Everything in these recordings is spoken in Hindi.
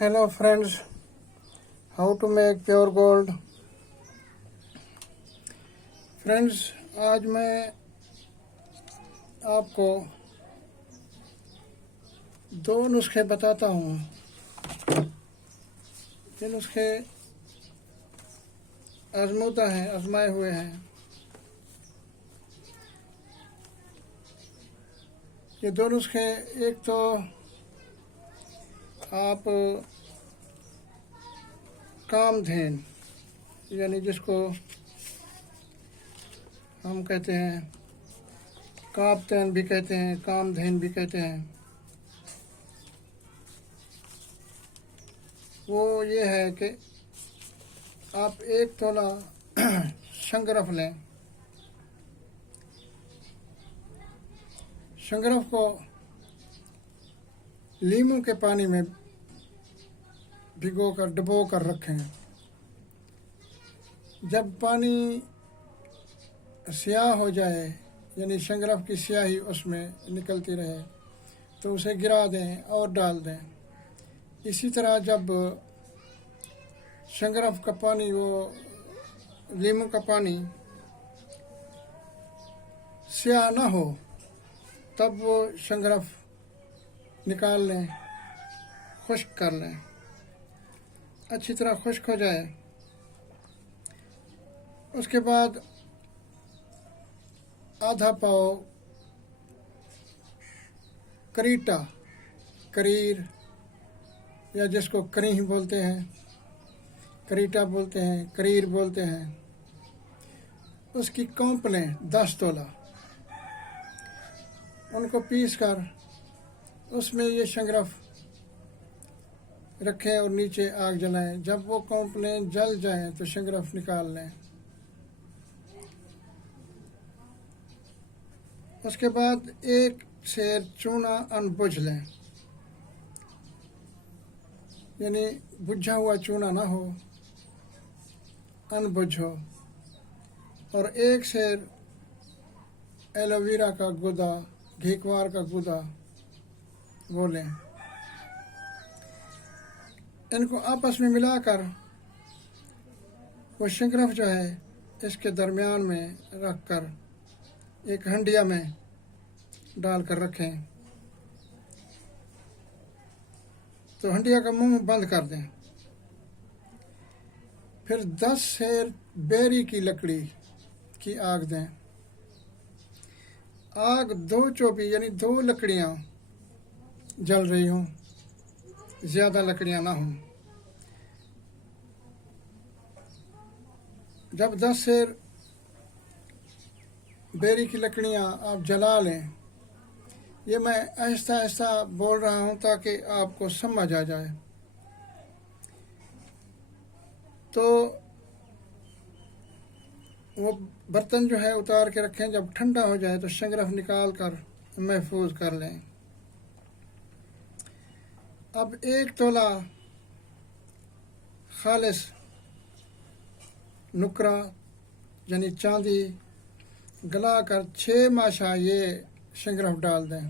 Hello friends, how to make pure gold. Friends, आज मैं आपको दो नुस्खे बताता हूँ। ये नुस्खे आजमूदा हैं, आजमाए हुए हैं। ये दो नुस्खे, एक तो आप कामधेन यानी जिसको हम कहते हैं कामधेन भी कहते हैं, कामधेन भी कहते हैं, वो ये है कि आप 1 तोला शंगरफ लें। शंगरफ को लीमू के पानी में डुबो कर रखें। जब पानी स्याह हो जाए यानी शंगरफ की स्याही उसमें निकलती रहे तो उसे गिरा दें और डाल दें। इसी तरह जब शंगरफ का पानी, वो लीमू का पानी स्याह ना हो तब वो शंगरफ निकाल लें, खुश्क कर लें। अच्छी तरह खुश्क हो जाए उसके बाद आधा पाव करीटा, करीर या जिसको करीह बोलते हैं, करीटा बोलते हैं, करीर बोलते हैं, उसकी कौंप लें 10 तोला। उनको पीस कर उसमें ये शंगरफ रखें और नीचे आग जलाएं। जब वो कौंपलें जल जाएं तो शंगरफ निकाल लें। उसके बाद 1 सेर चूना अनबुझ लें, यानी बुझा हुआ चूना ना हो, अनबुझ हो। और 1 सेर एलोवेरा का गुदा, घीकवार का गुदा वो लें। इनको आपस में मिलाकर वो शंगरफ जो है इसके दरमियान में रखकर एक हंडिया में डालकर रखें। तो हंडिया का मुंह बंद कर दें। फिर 10 सेर बेरी की लकड़ी की आग दें। आग 2 चौबी यानी 2 लकड़ियां जल रही हों, ज़्यादा लकड़ियां ना हों। जब 10 सेर बेरी की लकड़ियां आप जला लें, ये मैं आहिस्ता आहिस्ता बोल रहा हूं ताकि आपको समझ आ जाए। तो वो बर्तन जो है उतार के रखें। जब ठंडा हो जाए तो शंगरफ निकाल कर महफूज कर लें। अब 1 तोला खालिस नुकरा यानी चांदी गला कर 6 माशा ये शंगरफ डाल दें।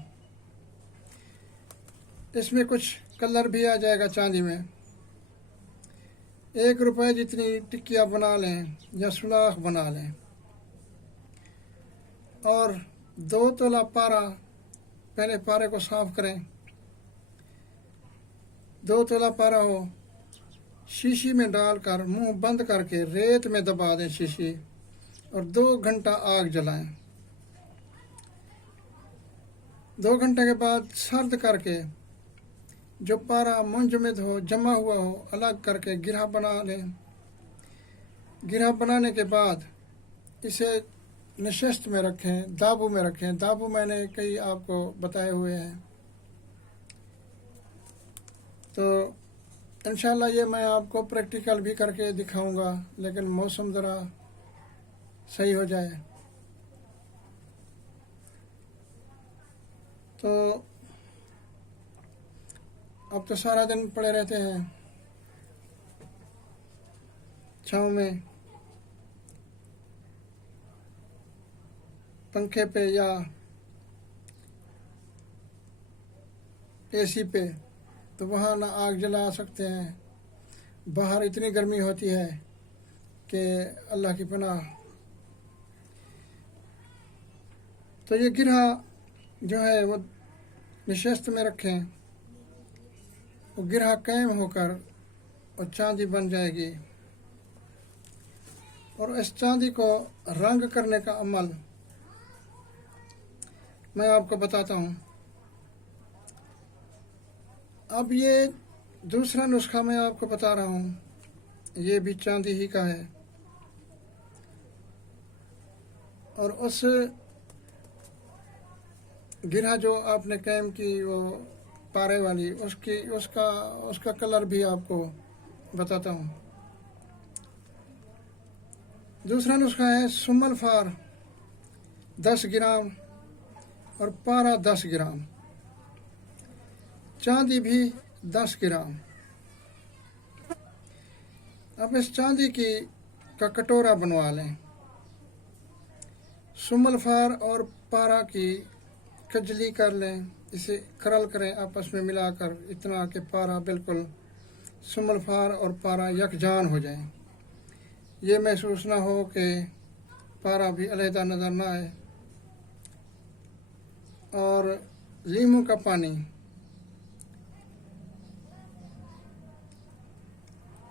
इसमें कुछ कलर भी आ जाएगा चांदी में। 1 रुपए जितनी टिक्कियाँ बना लें या सुलाख बना लें। और 2 तोला पारा, पहले पारे को साफ करें। 2 तोला पारा हो, शीशी में डालकर मुंह बंद करके रेत में दबा दें शीशी और 2 घंटा आग जलाएं। 2 घंटे के बाद सर्द करके जो पारा मुंजमद हो, जमा हुआ हो, अलग करके गिरहा बना लें। गिरहा बनाने के बाद इसे नशस्त में रखें, दाबू में रखें। दाबू मैंने कई आपको बताए हुए हैं। तो इंशाल्लाह ये मैं आपको प्रैक्टिकल भी करके दिखाऊंगा, लेकिन मौसम ज़रा सही हो जाए। तो अब तो सारा दिन पड़े रहते हैं छाँव में, पंखे पे या एसी पे। तो वहाँ ना आग जला सकते हैं, बाहर इतनी गर्मी होती है कि अल्लाह की पनाह। तो ये गिरहा जो है वो निशस्त में रखें, वो गिरहा कायम होकर और चांदी बन जाएगी। और इस चांदी को रंग करने का अमल मैं आपको बताता हूँ। अब ये दूसरा नुस्खा मैं आपको बता रहा हूँ, ये भी चांदी ही का है। और उस गिरहा जो आपने कायम की वो पारे वाली, उसका कलर भी आपको बताता हूँ। दूसरा नुस्खा है सुमल फार 10 ग्राम और पारा 10 ग्राम, चांदी भी 10 ग्राम। अब इस चांदी का कटोरा बनवा लें। सुमल फार और पारा की कजली कर लें, इसे करल करें आपस में मिलाकर, इतना कि पारा बिल्कुल सुमल फार और पारा यकजान हो जाए। ये महसूस ना हो कि पारा भी अलहदा नज़र ना आए। और लीमू का पानी,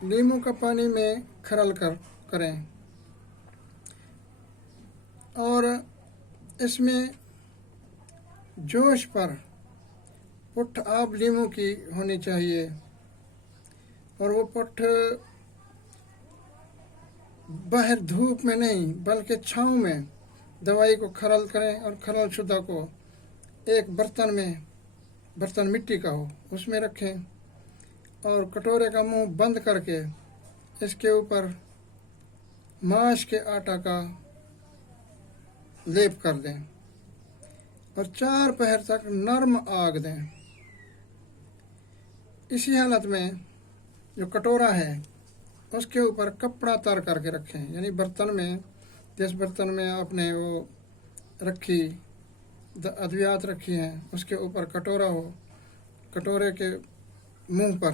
लीमू का पानी में खरल करें और इसमें जोश पर पुट्ठ आब लीमू की होनी चाहिए। और वो पुट्ठ बाहर धूप में नहीं बल्कि छाँव में दवाई को खरल करें और खरल शुदा को एक बर्तन में, बर्तन मिट्टी का हो, उसमें रखें और कटोरे का मुंह बंद करके इसके ऊपर माश के आटा का लेप कर दें और 4 पहर तक नर्म आग दें। इसी हालत में जो कटोरा है उसके ऊपर कपड़ा तर करके रखें, यानी बर्तन में, जिस बर्तन में आपने वो रखी अद्वियात रखी हैं उसके ऊपर कटोरा हो, कटोरे के मुंह पर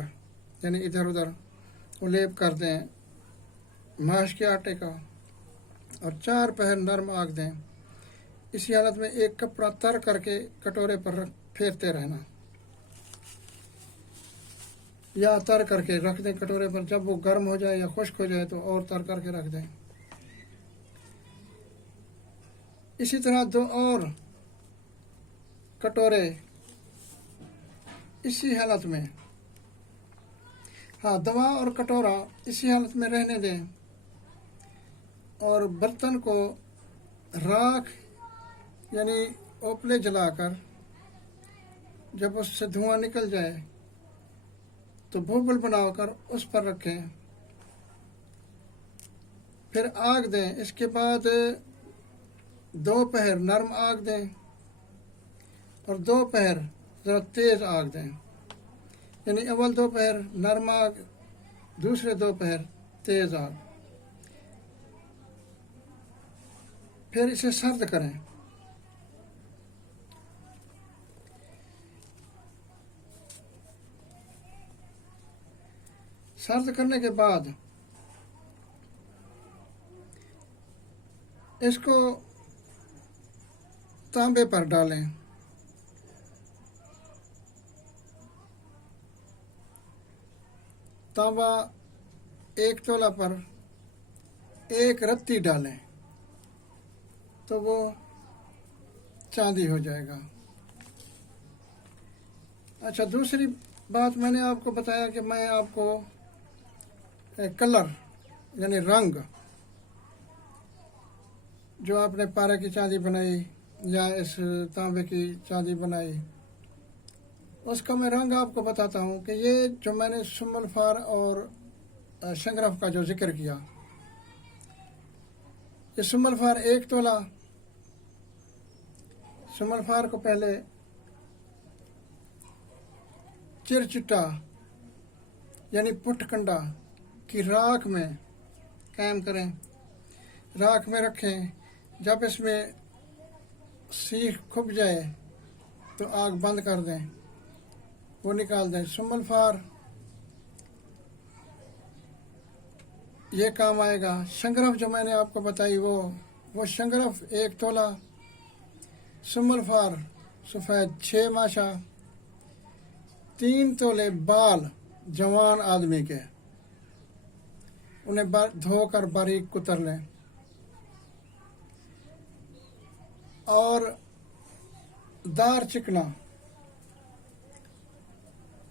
यानी इधर उधर वो लेप कर दें माश के आटे का और 4 पहर नर्म आग दें। इसी हालत में एक कपड़ा तर करके कटोरे पर फेरते रहना या तर करके रख दें कटोरे पर। जब वो गर्म हो जाए या खुश्क हो जाए तो और तर करके रख दें। इसी तरह 2 और कटोरे इसी हालत में, हाँ, दवा और कटोरा इसी हालत में रहने दें और बर्तन को राख यानी ओपले जलाकर जब उससे धुआं निकल जाए तो भूबल बनाकर उस पर रखें, फिर आग दें। इसके बाद 2 पहर नर्म आग दें और 2 पहर ज़रा तेज़ आग दें, यानी अव्वल 2 पहर नर्म आग, दूसरे 2 पहर तेज़ आग। फिर इसे सर्द करें। सर्द करने के बाद इसको तांबे पर डालें। तांबा 1 तोला पर 1 रत्ती डालें तो वो चांदी हो जाएगा। अच्छा, दूसरी बात मैंने आपको बताया कि मैं आपको कलर यानी रंग, जो आपने पारा की चांदी बनाई या इस तांबे की चांदी बनाई, उसका मैं रंग आपको बताता हूँ कि ये जो मैंने सुमल फार और शंगरफ का जो जिक्र किया, ये सुमल फार 1 तोला, सुमल फार को पहले चिरचिट्टा यानी पुटकंडा की राख में कायम करें, राख में रखें। जब इसमें सीख खुब जाए तो आग बंद कर दें वो निकाल दें। सुमलफार ये काम आएगा। शंगरफ जो मैंने आपको बताई वो शंगरफ 1 तोला। सुमलफार सफ़ेद 6 माशा। 3 तोले बाल जवान आदमी के, उन्हें धोकर बारीक कुतर लें। और दार चिकना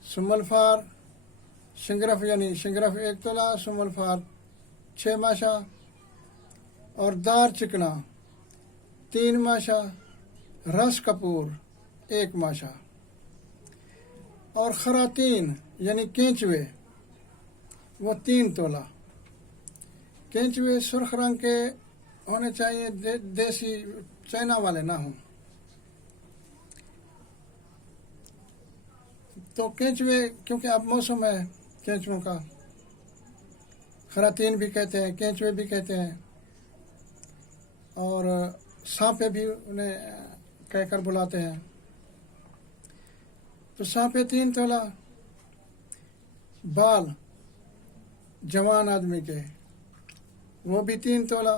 सुमलफार शंगरफ यानी शंगरफ 1 तोला, सुमलफार 6 माशा और दार चिकना 3 माशा, रस कपूर 1 माशा और खरातीन यानी केंचुए वो 3 तोला। केंचुए सुर्ख रंग के होने चाहिए, देसी चाइना वाले ना हों। तो केंचुए, क्योंकि अब मौसम है केंचुओं का, खरातीन भी कहते हैं, केंचुए भी कहते हैं, और सांपे भी उन्हें कहकर बुलाते हैं। तो सांपे 3 तोला। बाल जवान आदमी के वो भी 3 तोला।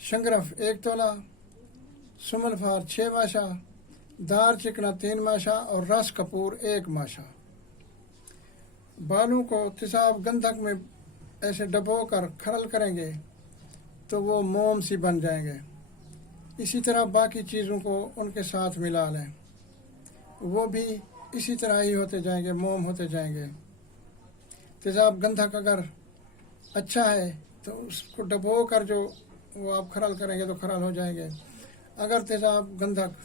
शंगरफ 1 तोला। सुमलफार 6 माशा, दार चिकना 3 माशा और रस कपूर 1 माशा। बालों को तेजाब गंधक में ऐसे डबोकर खरल करेंगे तो वो मोम सी बन जाएंगे। इसी तरह बाकी चीज़ों को उनके साथ मिला लें, वो भी इसी तरह ही होते जाएंगे, मोम होते जाएंगे। तेजाब गंधक अगर अच्छा है तो उसको डबो कर जो वो आप खरल करेंगे तो खरल हो जाएंगे। अगर तेजाब गंधक